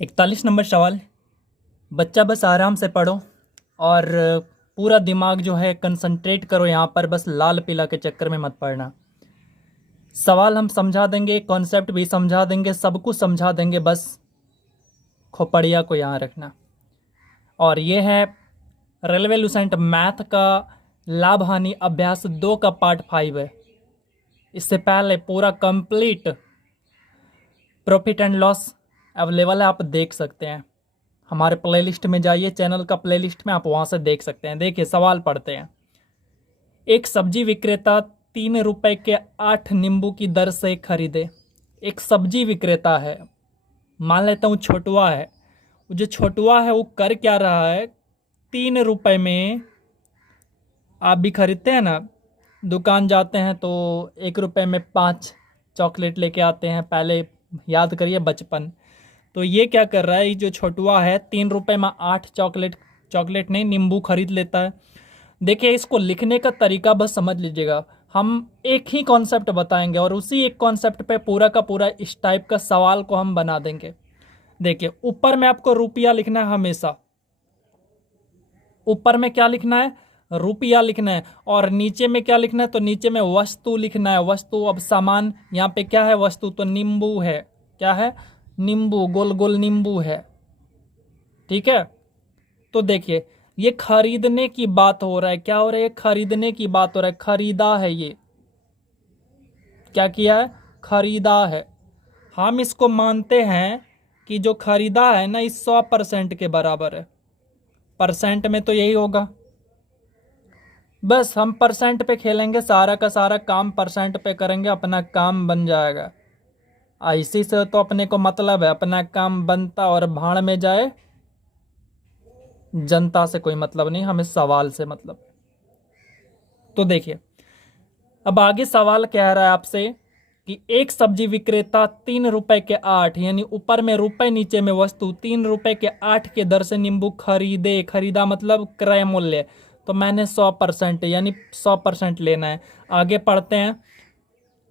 41 number सवाल। बच्चा बस आराम से पढ़ो और पूरा दिमाग जो है कंसंट्रेट करो यहाँ पर, बस लाल पीला के चक्कर में मत पड़ना। सवाल हम समझा देंगे, कॉन्सेप्ट भी समझा देंगे, सब कुछ समझा देंगे, बस खोपड़िया को यहाँ रखना। और ये है रेलवे लुसेंट मैथ का लाभ हानि अभ्यास 2 का पार्ट 5 है। इससे पहले पूरा complete profit and loss available है, आप देख सकते हैं। हमारे प्लेलिस्ट में जाइए, चैनल का प्लेलिस्ट में आप वहाँ से देख सकते हैं। देखिए सवाल पढ़ते हैं। एक सब्जी विक्रेता 3 रुपए के 8 नींबू की दर से खरीदे। एक सब्जी विक्रेता है, मान लेता हूँ छोटुआ है। जो छोटुआ है वो कर क्या रहा है, 3 रुपए में, आप भी खरीदते हैं ना, दुकान जाते हैं तो 1 रुपए में 5 चॉकलेट लेके आते हैं, पहले याद करिए बचपन। तो ये क्या कर रहा है, ये जो छोटुआ है 3 रुपए में 8 चॉकलेट नहीं, नींबू खरीद लेता है। देखिए इसको लिखने का तरीका बस समझ लीजिएगा। हम एक ही कॉन्सेप्ट बताएंगे और उसी एक कॉन्सेप्ट पे पूरा का पूरा इस टाइप का सवाल को हम बना देंगे। देखिए ऊपर में आपको रुपया लिखना है, हमेशा ऊपर में क्या लिखना है, रुपया लिखना है। और नीचे में क्या लिखना है, तो नीचे में वस्तु लिखना है। वस्तु, अब सामान, यहाँ पे क्या है, वस्तु, तो नींबू है। क्या है, नींबू, गोल गोल नींबू है। ठीक है, तो देखिए ये खरीदने की बात हो रहा है। क्या हो रहा है, खरीदने की बात हो रहा है, खरीदा है। ये क्या किया है, खरीदा है। हम इसको मानते हैं कि जो खरीदा है ना, इस 100% के बराबर है। परसेंट में तो यही होगा, बस हम परसेंट पे खेलेंगे, सारा का सारा काम परसेंट पे करेंगे, अपना काम बन जाएगा। इसी से तो अपने को मतलब है, अपना काम बनता और भाड़ में जाए, जनता से कोई मतलब नहीं, हमें सवाल से मतलब। तो देखिए अब आगे सवाल कह रहा है आपसे कि एक सब्जी विक्रेता 3 रुपए के 8, यानी ऊपर में रुपए नीचे में वस्तु, 3 रुपए के 8 के दर से नींबू खरीदे। खरीदा मतलब क्रय मूल्य, तो मैंने 100% यानी 100% लेना है। आगे पढ़ते हैं।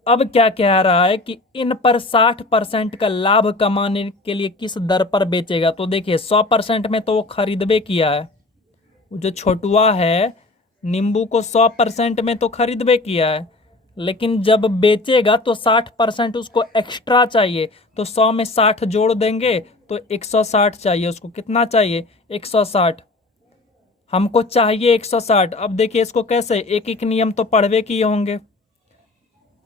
अब क्या कह रहा है कि इन पर 60% का लाभ कमाने के लिए किस दर पर बेचेगा। तो देखिए 100% में तो वो खरीदबे किया है, जो छोटुआ है नींबू को 100% में तो खरीदबे किया है, लेकिन जब बेचेगा तो 60% उसको एक्स्ट्रा चाहिए। तो 100 में 60 जोड़ देंगे तो 160 चाहिए उसको। कितना चाहिए, 160। हमको चाहिए 160। अब देखिए इसको कैसे, एक एक नियम तो पढ़वे किए होंगे,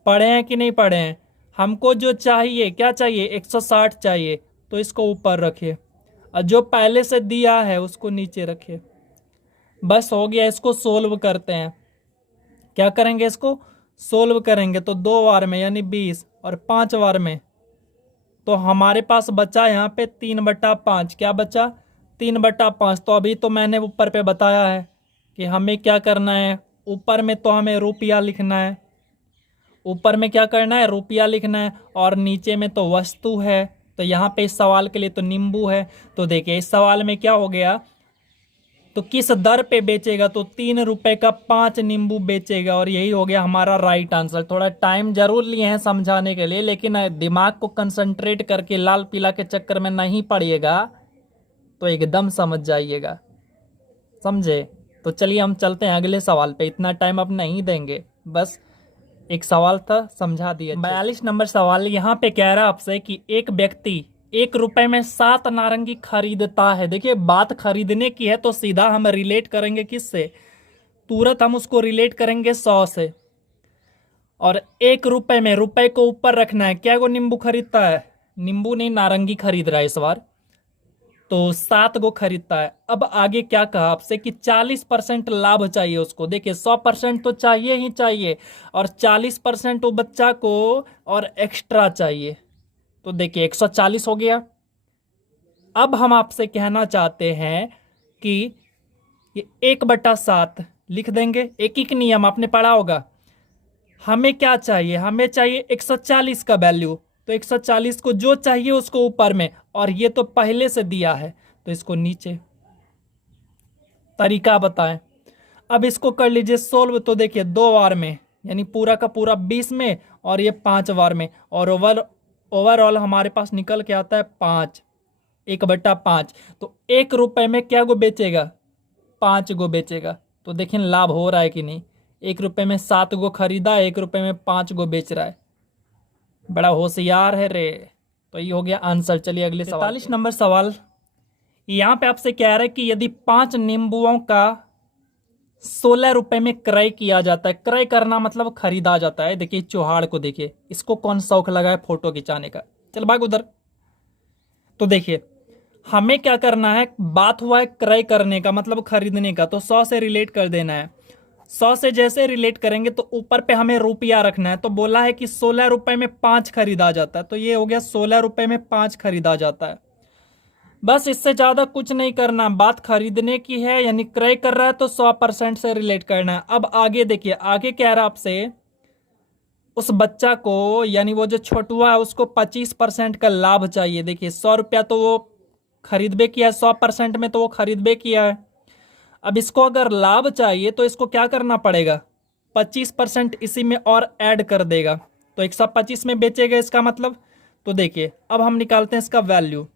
पढ़े हैं कि नहीं पढ़े हैं। हमको जो चाहिए, क्या चाहिए, 160 चाहिए, तो इसको ऊपर रखिए और जो पहले से दिया है उसको नीचे रखिए। बस हो गया। इसको सोल्व करते हैं। क्या करेंगे, इसको सोल्व करेंगे तो 2 बार में यानी 20 और 5 बार में, तो हमारे पास बचा यहाँ पे 3/5। क्या बचा, 3/5। तो अभी तो मैंने ऊपर पे बताया है कि हमें क्या करना है, ऊपर में तो हमें रुपया लिखना है। ऊपर में क्या करना है, रुपया लिखना है, और नीचे में तो वस्तु है। तो यहाँ पे इस सवाल के लिए तो नींबू है। तो देखिए इस सवाल में क्या हो गया, तो किस दर पे बेचेगा, तो 3 रुपए का 5 नींबू बेचेगा, और यही हो गया हमारा राइट आंसर। थोड़ा टाइम जरूर लिए हैं समझाने के लिए, लेकिन दिमाग को कंसंट्रेट करके लाल पीला के चक्कर में नहीं पड़िएगा तो एकदम समझ जाइएगा, समझे। तो चलिए हम चलते हैं अगले सवाल पे, इतना टाइम अब नहीं देंगे, बस एक सवाल था समझा दिए। 42 नंबर सवाल यहाँ पे कह रहा है आपसे कि एक व्यक्ति 1 रुपए में 7 नारंगी खरीदता है। देखिए बात खरीदने की है तो सीधा हम रिलेट करेंगे किससे, तुरंत हम उसको रिलेट करेंगे 100 से। और 1 रुपए में, रुपए को ऊपर रखना है, क्या वो नींबू खरीदता है, नींबू नहीं नारंगी खरीद रहा है इस बार, तो 7 गो खरीदता है। अब आगे क्या कहा आपसे कि 40% लाभ चाहिए उसको। देखिए 100% तो चाहिए ही चाहिए, और 40% वो बच्चा को और एक्स्ट्रा चाहिए। तो देखिए 140 हो गया। अब हम आपसे कहना चाहते हैं कि ये 1/7 लिख देंगे। एक एक नियम आपने पढ़ा होगा। हमें क्या चाहिए, हमें चाहिए 140 का वैल्यू, तो 140 को जो चाहिए उसको ऊपर में, और ये तो पहले से दिया है तो इसको नीचे। तरीका बताएं। अब इसको कर लीजिए सोल्व। तो देखिए 2 बार में यानी पूरा का पूरा 20 में, और ये 5 बार में, और ओवरऑल हमारे पास निकल के आता है 5। 1/5, तो 1 रुपए में क्या गो बेचेगा? 5 गो बेचेगा। तो देखिए लाभ हो रहा है कि नहीं। 1 रुपए में 7 गो खरीदा, 1 रुपए में 5 गो बेच रहा है। बड़ा होशियार है रे। तो ये हो गया आंसर। चलिए अगले सवाल। 43 नंबर सवाल, यहाँ पे आपसे कह रहा है कि यदि 5 नींबुओं का 16 रुपए में क्रय किया जाता है। क्रय करना मतलब खरीदा जाता है। देखिए चौहाड़ को देखिए, इसको कौन शौक लगा है फोटो खिंचाने का। चल भाग उधर। तो देखिए हमें क्या करना है, बात हुआ है क्रय करने का मतलब खरीदने का, तो 100 से रिलेट कर देना है। 100 से जैसे रिलेट करेंगे तो ऊपर पे हमें रुपया रखना है। तो बोला है कि 16 रुपए में 5 खरीदा जाता है, तो ये हो गया 16 रुपए में 5 खरीदा जाता है। बस इससे ज्यादा कुछ नहीं करना। बात खरीदने की है यानी क्रय कर रहा है तो 100% से रिलेट करना है। अब आगे देखिए, आगे कह रहा है आपसे उस बच्चा को यानी वो जो छोटुआ है उसको 25% का लाभ चाहिए। देखिए 100 रुपया तो वो खरीदबे किया है, 100% में तो वो खरीदबे किया है। अब इसको अगर लाभ चाहिए तो इसको क्या करना पड़ेगा, 25% इसी में और ऐड कर देगा तो 125 में बेचेगा इसका मतलब। तो देखिए अब हम निकालते हैं इसका वैल्यू।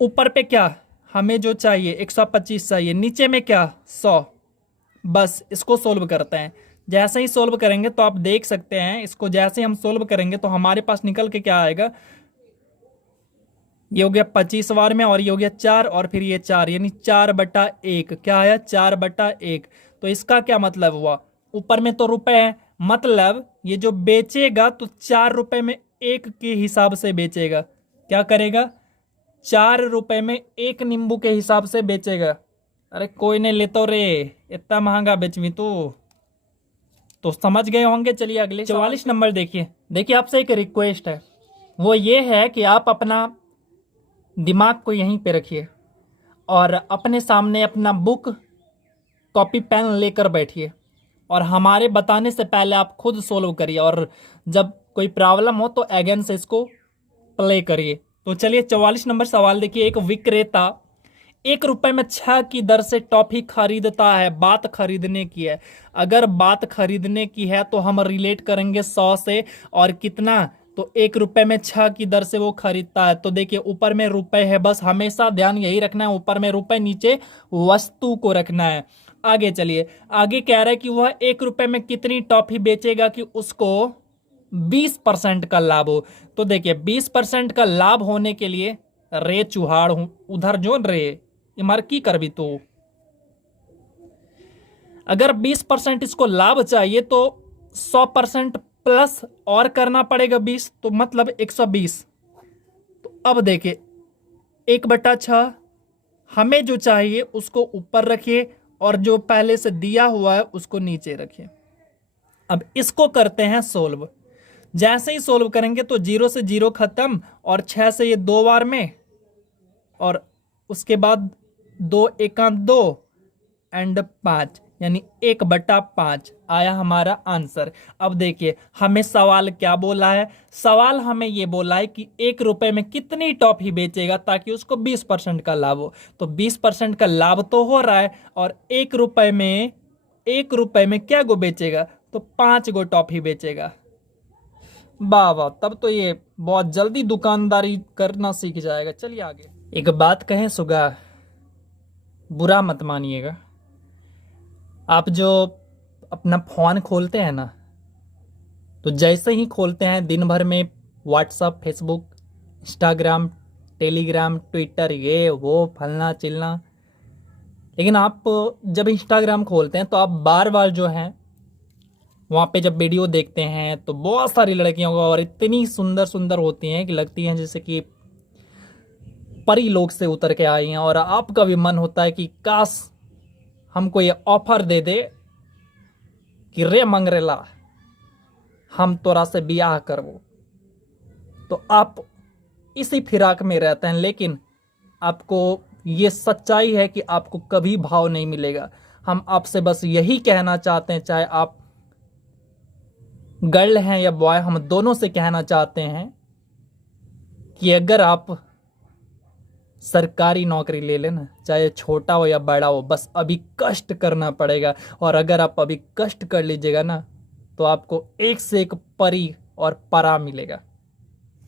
ऊपर पे क्या हमें जो चाहिए 125 चाहिए, नीचे में क्या 100। बस इसको सोल्व करते हैं। जैसे ही सोल्व करेंगे तो आप देख सकते हैं, इसको जैसे हम सोल्व करेंगे तो हमारे पास निकल के क्या आएगा, ये हो गया 25 बार में और ये हो गया 4 और फिर ये 4 यानी 4/1। क्या आया 4/1। तो इसका क्या मतलब हुआ, ऊपर में तो रुपए है मतलब ये जो बेचेगा तो 4 रुपए में 1 के हिसाब से बेचेगा। क्या करेगा, 4 रुपए में 1 नींबू के हिसाब से बेचेगा। अरे कोई नहीं ले तो रे, इतना महंगा बेचवी तो समझ गए होंगे। चलिए अगले 44 नंबर देखिए। देखिए आपसे एक रिक्वेस्ट है, वो ये है कि आप अपना दिमाग को यहीं पे रखिए और अपने सामने अपना बुक कॉपी पेन लेकर बैठिए और हमारे बताने से पहले आप खुद सोल्व करिए और जब कोई प्रॉब्लम हो तो अगेन से इसको प्ले करिए। तो चलिए 44 नंबर सवाल देखिए। एक विक्रेता 1 रुपए में 6 की दर से टॉफी खरीदता है। बात खरीदने की है। अगर बात खरीदने की है तो हम रिलेट करेंगे 100 से और कितना, तो 1 रुपए में 6 की दर से वो खरीदता है। तो देखिए ऊपर में रुपए है, बस हमेशा ध्यान यही रखना है, ऊपर में रुपए नीचे वस्तु को रखना है। आगे चलिए, आगे कह रहा है कि वह 1 रुपए में कितनी टॉफी बेचेगा कि उसको 20% का लाभ हो। तो देखिए 20% का लाभ होने के लिए रे चुहाड़ हूं उधर जो रे इमर की कर भी तो अगर 20% इसको लाभ चाहिए तो 100% प्लस और करना पड़ेगा 20, तो मतलब 120। तो अब देखिए 1/6 हमें जो चाहिए उसको ऊपर रखिए और जो पहले से दिया हुआ है उसको नीचे रखिए। अब इसको करते हैं सोल्व। जैसे ही सोल्व करेंगे तो 0 से 0 खत्म और 6 से ये 2 बार में और उसके बाद 2 एका 2 एंड 5 यानी 1/5 आया हमारा आंसर। अब देखिए हमें सवाल क्या बोला है, सवाल हमें ये बोला है कि 1 रुपए में कितनी टॉफी बेचेगा ताकि उसको 20% का लाभ हो। तो 20% का लाभ तो हो रहा है और 1 रुपए में क्या गो बेचेगा, तो 5 गो टॉफी बेचेगा। वाह वाह, तब तो ये बहुत जल्दी दुकानदारी करना सीख जाएगा। चलिए आगे। एक बात कहें सुगा, बुरा मत मानिएगा। आप जो अपना फोन खोलते हैं ना, तो जैसे ही खोलते हैं दिन भर में WhatsApp, Facebook, Instagram, Telegram, Twitter, ये वो फलना चिलना, लेकिन आप जब इंस्टाग्राम खोलते हैं तो आप बार बार जो है वहाँ पे जब वीडियो देखते हैं तो बहुत सारी लड़कियों को और इतनी सुंदर सुंदर होती हैं कि लगती हैं जैसे कि परी लोक से उतर के आई हैं। और आपका भी मन होता है कि काश हमको ये ऑफर दे दे कि रे मंगरेला हम तोरा से बियाह करबो। तो आप इसी फिराक में रहते हैं, लेकिन आपको ये सच्चाई है कि आपको कभी भाव नहीं मिलेगा। हम आपसे बस यही कहना चाहते हैं, चाहे आप गर्ल हैं या बॉय, हम दोनों से कहना चाहते हैं कि अगर आप सरकारी नौकरी ले लेना, चाहे छोटा हो या बड़ा हो, बस अभी कष्ट करना पड़ेगा। और अगर आप अभी कष्ट कर लीजिएगा ना तो आपको एक से एक परी और परा मिलेगा।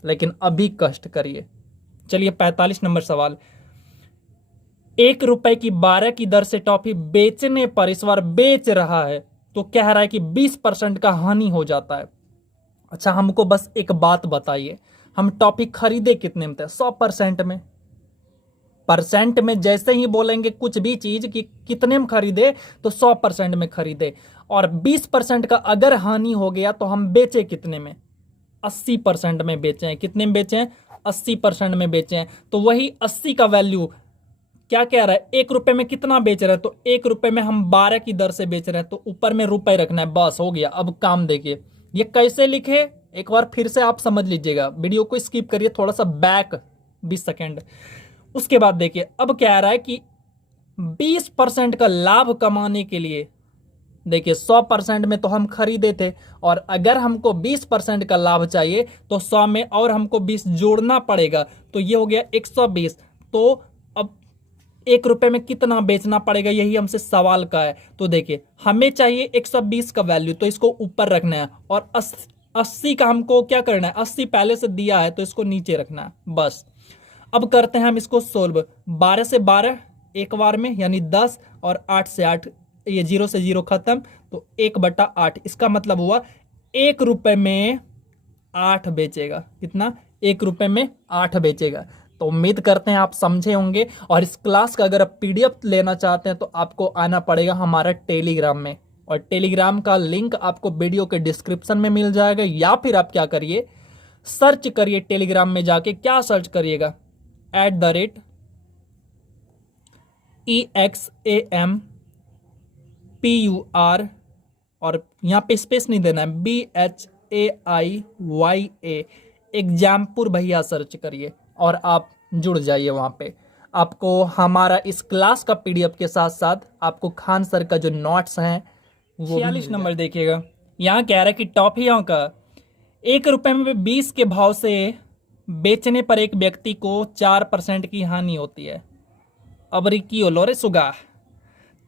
लेकिन अभी कष्ट करिए। चलिए 45 नंबर सवाल। 1 रुपए की 12 की दर से टॉफी बेचने पर, इस बार बेच रहा है, तो कह रहा है कि 20% का हानि हो जाता है। अच्छा, हमको बस एक बात बताइए, हम टॉफी खरीदे कितने में थे? 100% में। परसेंट में जैसे ही बोलेंगे कुछ भी चीज कि कितने में खरीदे, तो 100% में खरीदे। और 20% का अगर हानि हो गया तो हम बेचे कितने में? 80% में बेचे हैं। कितने में बेचे हैं? 80% में बेचे हैं। तो वही 80 का वैल्यू क्या कह रहा है? 1 रुपए में कितना बेच रहे हैं? तो 1 रुपए में हम 12 की दर से बेच रहे हैं, तो ऊपर में रुपए रखना है, बस हो गया। अब काम देखिए, ये कैसे लिखे, एक बार फिर से आप समझ लीजिएगा, वीडियो को स्किप करिए थोड़ा सा बैक 20 सेकेंड। उसके बाद देखिए, अब कह रहा है कि 20% का लाभ कमाने के लिए, देखिए 100% में तो हम खरीदे थे, और अगर हमको 20% का लाभ चाहिए तो 100 में और हमको 20 जोड़ना पड़ेगा, तो ये हो गया 120। तो अब 1 रुपए में कितना बेचना पड़ेगा, यही हमसे सवाल का है। तो देखिए, हमें चाहिए 120 का वैल्यू, तो इसको ऊपर रखना है, और 80 का हमको क्या करना है? 80 पहले से दिया है तो इसको नीचे रखना है, बस। अब करते हैं हम इसको सोल्व। 12 से 12 एक बार में यानी 10, और 8 से 8, ये 0 से 0 खत्म, तो 1/8। इसका मतलब हुआ 1 रुपए में 8 बेचेगा। कितना? 1 रुपए में 8 बेचेगा। तो उम्मीद करते हैं आप समझे होंगे। और इस क्लास का अगर आप PDF लेना चाहते हैं तो आपको आना पड़ेगा हमारा टेलीग्राम में, और टेलीग्राम का लिंक आपको वीडियो के डिस्क्रिप्शन में मिल जाएगा। या फिर आप क्या करिए, सर्च करिए टेलीग्राम में जाके, क्या सर्च करिएगा? @EXAMPUR, और यहाँ पे स्पेस नहीं देना है, BHAIYA, एग्जामपुर भैया सर्च करिए और आप जुड़ जाइए। वहाँ पे आपको हमारा इस क्लास का PDF के साथ साथ आपको खान सर का जो नोट्स हैं वो 46 नंबर देखिएगा। यहाँ कह रहा है कि टॉफियों का 1 रुपए में 20 के भाव से बेचने पर एक व्यक्ति को 4% की हानि होती है। अब रिकी हो लो रे सुगा,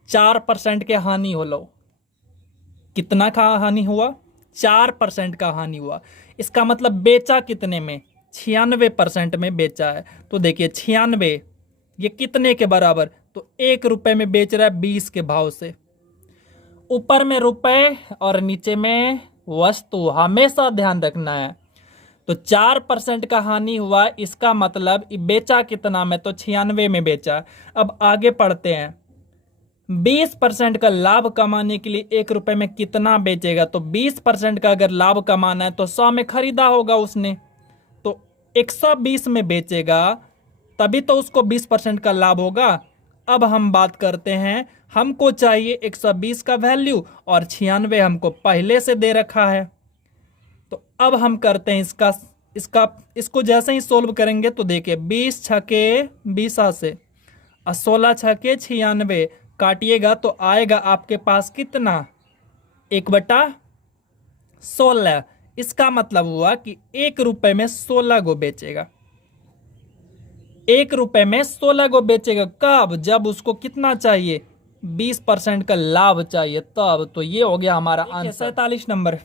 4% के हानि हो लो। कितना का हानि हुआ? 4% का हानि हुआ। इसका मतलब बेचा कितने में? 96% में बेचा है। तो देखिए 96 ये कितने के बराबर? तो 1 रुपए में बेच रहा है 20 के भाव से। ऊपर में रुपए और नीचे में वस्तु, हमेशा ध्यान रखना है। तो 4% का हानि हुआ, इसका मतलब बेचा कितना में? तो 96 में बेचा। अब आगे पढ़ते हैं। 20% का लाभ कमाने के लिए 1 रुपए में कितना बेचेगा? तो 20% का अगर लाभ कमाना है तो 100 में खरीदा होगा उसने, तो 120 में बेचेगा, तभी तो उसको 20% का लाभ होगा। अब हम बात करते हैं, हमको चाहिए 120 का वैल्यू, और 96 हमको पहले से दे रखा है। तो अब हम करते हैं इसको जैसे ही सोल्व करेंगे तो देखिए 20 छके 20 से, और 16 छके 96, काटिएगा तो आएगा आपके पास कितना? 1/16। इसका मतलब हुआ कि 1 रुपए में 16 गो बेचेगा। 1 रुपए में 16 गो बेचेगा। कब? जब उसको कितना चाहिए? 20% का लाभ चाहिए तब। तो ये हो गया हमारा आंसर। 47 नंबर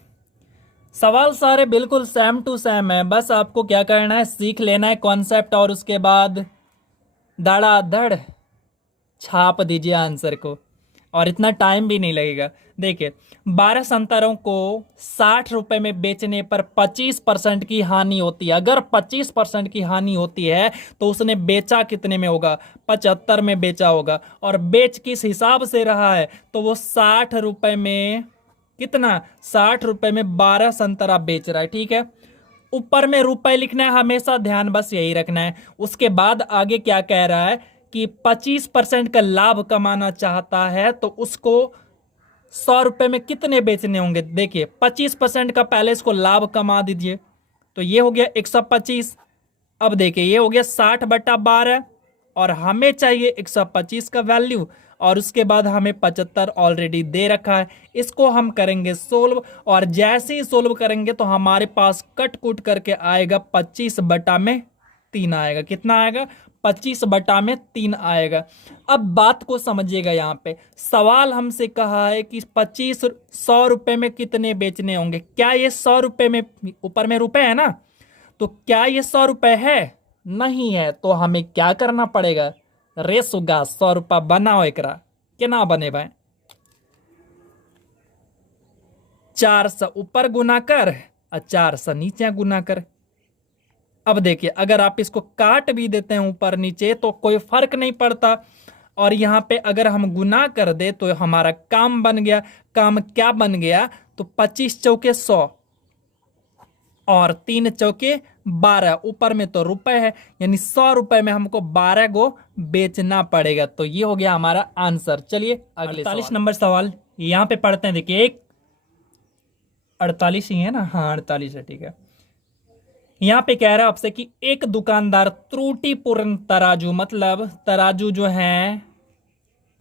सवाल सारे बिल्कुल सेम टू सेम है, बस आपको क्या करना है, सीख लेना है कॉन्सेप्ट, और उसके बाद धड़ाधड़ छाप दीजिए आंसर को, और इतना टाइम भी नहीं लगेगा। देखिए 12 संतरों को 60 रुपए में बेचने पर 25% की हानि होती है। अगर 25% की हानि होती है तो उसने बेचा कितने में होगा? 75 में बेचा होगा। और बेच किस हिसाब से रहा है? तो वो 60 रुपए में कितना? 60 रुपए में 12 संतरा बेच रहा है, ठीक है। ऊपर में रुपए लिखना है, हमेशा ध्यान बस यही रखना है। उसके बाद आगे क्या कह रहा है कि 25% का लाभ कमाना चाहता है, तो उसको 100 रुपए में कितने बेचने होंगे? देखिए 25% का पहले इसको लाभ कमा दीजिए, तो ये हो गया 125। अब देखिए ये हो गया 60/12, और हमें चाहिए 125 का वैल्यू, और उसके बाद हमें 75 ऑलरेडी दे रखा है। इसको हम करेंगे सोल्व, और जैसे ही सोल्व करेंगे तो हमारे पास कट कुट करके आएगा 25/3 आएगा। कितना आएगा? 25/3 आएगा। अब बात को समझिएगा, यहाँ पे सवाल हमसे कहा है कि 100 रुपए में कितने बेचने होंगे। क्या ये 100 रुपए में, ऊपर में रुपए है ना, तो क्या ये 100 रुपए है? नहीं है तो हमें क्या करना पड़ेगा? रे सुगा 100 रुपया बनाओ एकरा, केना बने भाई? 4 से ऊपर गुना कर और 4 से नीचे गुना कर। अब देखिए अगर आप इसको काट भी देते हैं ऊपर नीचे तो कोई फर्क नहीं पड़ता, और यहां पे अगर हम गुना कर दे तो हमारा काम बन गया। काम क्या बन गया? तो 25 चौके 100 और 3 चौके 12, ऊपर में तो रुपए है, यानी 100 रुपए में हमको 12 गो बेचना पड़ेगा। तो ये हो गया हमारा आंसर। चलिए अगले 48 नंबर सवाल यहां पे पढ़ते हैं। देखिए एक 48 ही है ना? हाँ 48 है, ठीक है। यहां पे कह रहा है आपसे कि एक दुकानदार त्रुटिपूर्ण तराजू, मतलब तराजू जो है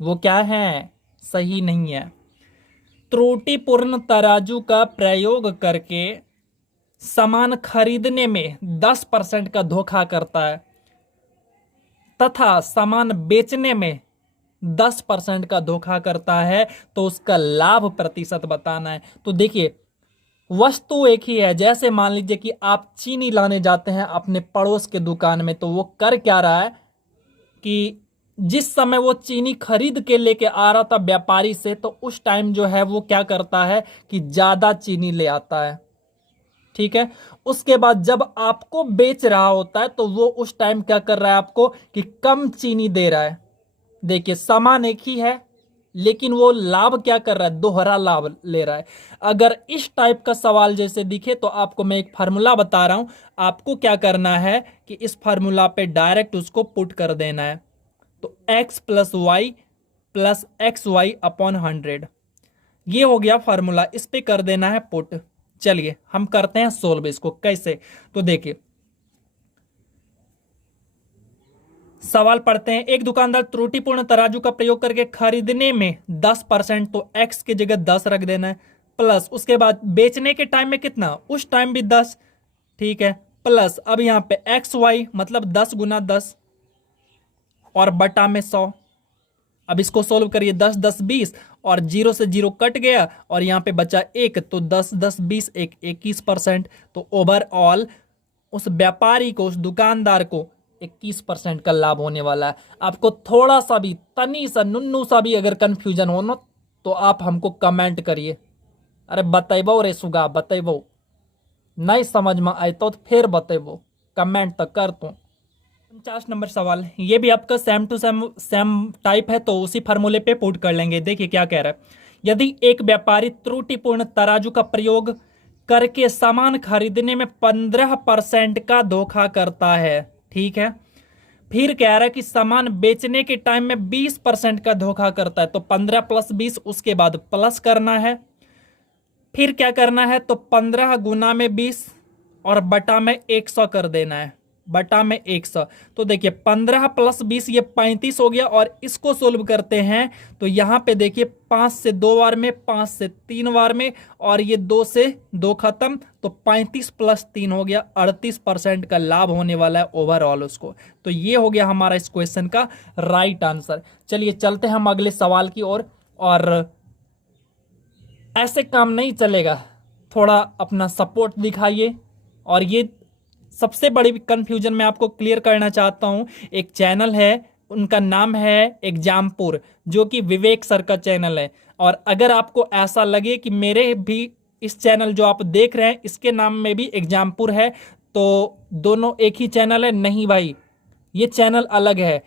वो क्या है? सही नहीं है। त्रुटिपूर्ण तराजू का प्रयोग करके सामान खरीदने में 10% का धोखा करता है तथा सामान बेचने में 10% का धोखा करता है, तो उसका लाभ प्रतिशत बताना है। तो देखिए वस्तु एक ही है। जैसे मान लीजिए कि आप चीनी लाने जाते हैं अपने पड़ोस के दुकान में, तो वो कर क्या रहा है कि जिस समय वो चीनी खरीद के लेके आ रहा था व्यापारी से, तो उस टाइम जो है वो क्या करता है कि ज्यादा चीनी ले आता है, ठीक है। उसके बाद जब आपको बेच रहा होता है तो वो उस टाइम क्या कर रहा है आपको कि कम चीनी दे रहा है। देखिए सामान एक ही है लेकिन वो लाभ क्या कर रहा है? दोहरा लाभ ले रहा है। अगर इस टाइप का सवाल जैसे दिखे तो आपको मैं एक फार्मूला बता रहा हूं, आपको क्या करना है कि इस फार्मूला पे डायरेक्ट उसको पुट कर देना है। तो x plus y plus x y upon 100, ये हो गया फार्मूला, इस पे कर देना है पुट। चलिए हम करते हैं सोल्व इसको। कैसे? तो देखिए सवाल पढ़ते हैं। एक दुकानदार त्रुटिपूर्ण तराजू का प्रयोग करके खरीदने में 10%, तो x की जगह 10 रख देना है, प्लस उसके बाद बेचने के टाइम में कितना? उस टाइम भी 10, ठीक है, प्लस अब यहां पे एक्स वाई मतलब 10 गुना 10 और बटा में 100। अब इसको सोल्व करिए, 10 10 20 और 0 से 0 कट गया और यहाँ पे बचा 1, तो 10 10 20 1 21%। तो ओवरऑल उस व्यापारी को, उस दुकानदार को 21% का लाभ होने वाला है। आपको थोड़ा सा भी, तनी सा, नुन्नू सा भी अगर कंफ्यूजन हो ना तो आप हमको कमेंट करिए। अरे बतेबो रे सुगा, बतेबो, नहीं समझ में आए तो फिर बतेबो, कमेंट तक कर तू। 50 नंबर सवाल, ये भी आपका सेम टू सेम टाइप है, तो उसी फार्मूले पे पुट कर लेंगे। देखिए क्या कह रहा है। यदि एक व्यापारी त्रुटिपूर्ण तराजू का प्रयोग करके सामान खरीदने में 15% का धोखा करता है, ठीक है, फिर कह रहा है कि सामान बेचने के टाइम में 20% का धोखा करता है, तो 15 प्लस 20 उसके बाद प्लस करना है। फिर क्या करना है? तो 15 गुना में 20 और बटा में 100 कर देना है, बटा में 100। तो देखिए 15 प्लस 20 ये 35 हो गया, और इसको सोल्व करते हैं तो यहां पे देखिए 5 से 2 बार में, 5 से 3 बार में, और ये 2 से 2 खत्म, तो 35 प्लस 3 हो गया, 38% का लाभ होने वाला है ओवरऑल उसको। तो ये हो गया हमारा इस क्वेश्चन का राइट आंसर। चलिए चलते हैं हम अगले सवाल की ओर। और ऐसे काम नहीं चलेगा, थोड़ा अपना सपोर्ट दिखाइए। और ये सबसे बड़ी कंफ्यूजन मैं आपको क्लियर करना चाहता हूं। एक चैनल है, उनका नाम है एग्जामपुर, जो कि विवेक सर का चैनल है। और अगर आपको ऐसा लगे कि मेरे भी इस चैनल जो आप देख रहे हैं इसके नाम में भी एग्जामपुर है, तो दोनों एक ही चैनल है, नहीं भाई, ये चैनल अलग है।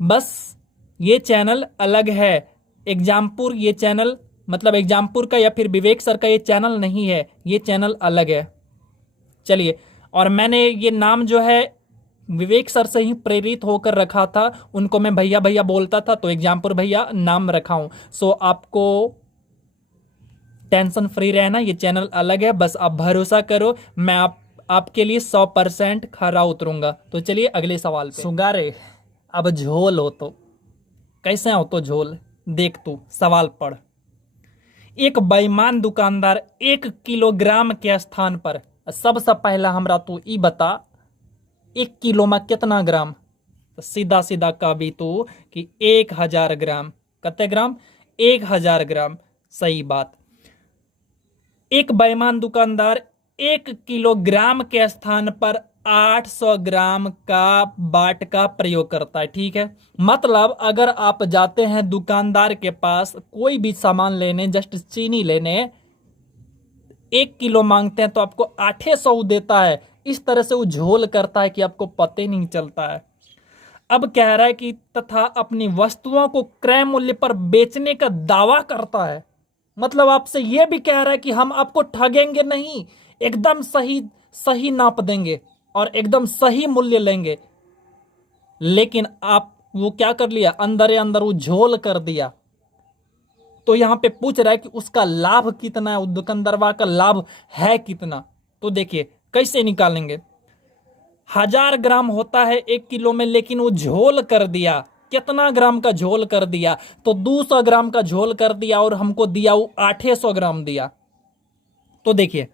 बस ये चैनल अलग है। एग्जामपुर ये चैनल, मतलब एग्जामपुर का या फिर विवेक सर का ये चैनल नहीं है, ये चैनल अलग है। चलिए, और मैंने ये नाम जो है विवेक सर से ही प्रेरित होकर रखा था, उनको मैं भैया भैया बोलता था, तो एग्जामपुर भैया नाम रखा हूं। सो आपको टेंशन फ्री रहना, ये चैनल अलग है, बस आप भरोसा करो, मैं आपके लिए 100% खरा उतरूंगा। तो चलिए अगले सवाल पे। सुगारे अब झोल हो तो कैसे हो? तो झोल देख, तू सवाल पढ़। एक बेईमान दुकानदार 1 किलोग्राम के स्थान पर, सबसे पहला हमरा तू ई बता 1 किलो में कितना ग्राम? तो सीधा सीधा कहबी तू कि 1000 ग्राम। कितने ग्राम? 1000 ग्राम। सही बात। एक बेईमान दुकानदार 1 किलोग्राम के स्थान पर 800 ग्राम का बाट का प्रयोग करता है। ठीक है, मतलब अगर आप जाते हैं दुकानदार के पास कोई भी सामान लेने, जस्ट चीनी लेने, 1 किलो मांगते हैं तो आपको 800 देता है। इस तरह से वो झोल करता है कि आपको पता ही नहीं चलता है। अब कह रहा है कि तथा अपनी वस्तुओं को क्रय मूल्य पर बेचने का दावा करता है। मतलब आपसे यह भी कह रहा है कि हम आपको ठगेंगे नहीं, एकदम सही सही नाप देंगे और एकदम सही मूल्य लेंगे। लेकिन आप वो क्या कर लिया, अंदर अंदर वो झोल कर दिया। तो यहां पे पूछ रहा है कि उसका लाभ कितना है, दुकानदार का लाभ है कितना। तो देखिए कैसे निकालेंगे। 1000 ग्राम होता है 1 किलो में, लेकिन वो झोल कर दिया। कितना ग्राम का झोल कर दिया, तो 200 ग्राम का झोल कर दिया और हमको दिया वो 800 ग्राम दिया। तो देखिए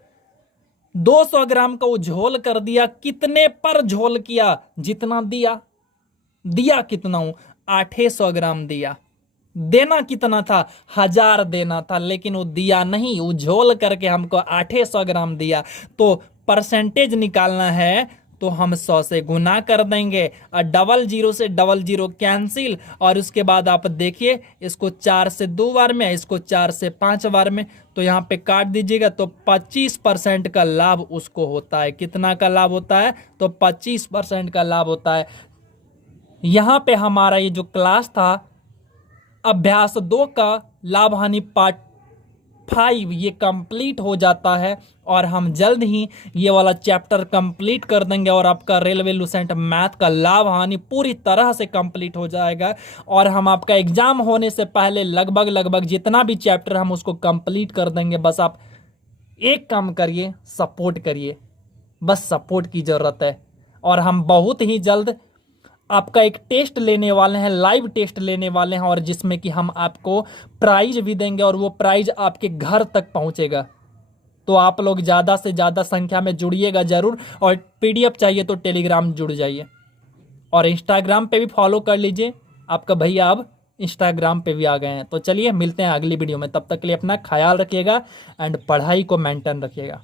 200 ग्राम का वो झोल कर दिया, कितने पर झोल किया, जितना दिया। दिया कितना हूं, 800 ग्राम दिया। देना कितना था, 1000 देना था, लेकिन वो दिया नहीं, वो झोल करके हमको 800 ग्राम दिया। तो परसेंटेज निकालना है तो हम 100 से गुना कर देंगे और 00 से 00 कैंसिल। और उसके बाद आप देखिए इसको 4 से 2 बार में, इसको 4 से 5 बार में, तो यहाँ पे काट दीजिएगा तो 25% का लाभ उसको होता है। कितना का लाभ होता है, तो 25% का लाभ होता है। यहाँ पे हमारा ये जो क्लास था अभ्यास 2 का लाभ हानि पार्ट 5 ये कंप्लीट हो जाता है और हम जल्द ही ये वाला चैप्टर कंप्लीट कर देंगे और आपका रेलवे लूसेंट मैथ का लाभ हानि पूरी तरह से कंप्लीट हो जाएगा। और हम आपका एग्जाम होने से पहले लगभग जितना भी चैप्टर हम उसको कंप्लीट कर देंगे। बस आप एक काम करिए, सपोर्ट करिए, बस सपोर्ट की जरूरत है। और हम बहुत ही जल्द आपका एक टेस्ट लेने वाले हैं, लाइव टेस्ट लेने वाले हैं, और जिसमें कि हम आपको प्राइज भी देंगे और वो प्राइज आपके घर तक पहुंचेगा। तो आप लोग ज़्यादा से ज़्यादा संख्या में जुड़िएगा जरूर। और पीडीएफ चाहिए तो टेलीग्राम जुड़ जाइए और इंस्टाग्राम पे भी फॉलो कर लीजिए। आपका भैया अब इंस्टाग्राम पे भी आ गए हैं। तो चलिए मिलते हैं अगली वीडियो में, तब तक के लिए अपना ख्याल रखिएगा एंड पढ़ाई को मेंटेन रखिएगा।